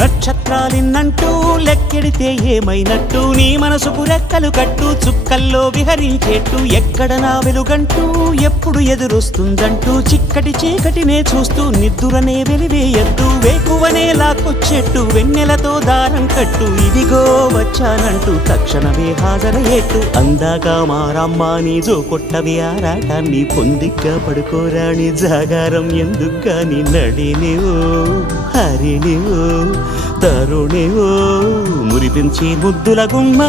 నక్షత్రాలిన్నంటూ లెక్కెడితే ఏమైనట్టు నీ మనసుకు రెక్కలు కట్టు చుక్కల్లో విహరించేట్టు ఎక్కడ నా వెలుగంటూ ఎప్పుడు ఎదురొస్తుందంటూ చిక్కటి చీకటినే చూస్తూ నిద్దురనే వెలివేయద్దు వేకువనే లాక్కొచ్చేట్టు వెన్నెలతో దారం కట్టు ఇదిగో వచ్చానంటూ తక్షణమే హాజరయ్యేట్టు అందాక మారమ్మ నీ జో కొట్టవి ఆరాటాన్ని పొందిగ్గా పడుకోరాని జాగారం ఎందుకని నడినివో హరినివో తరుణివో మురిపించి ముద్దుల గుమ్మ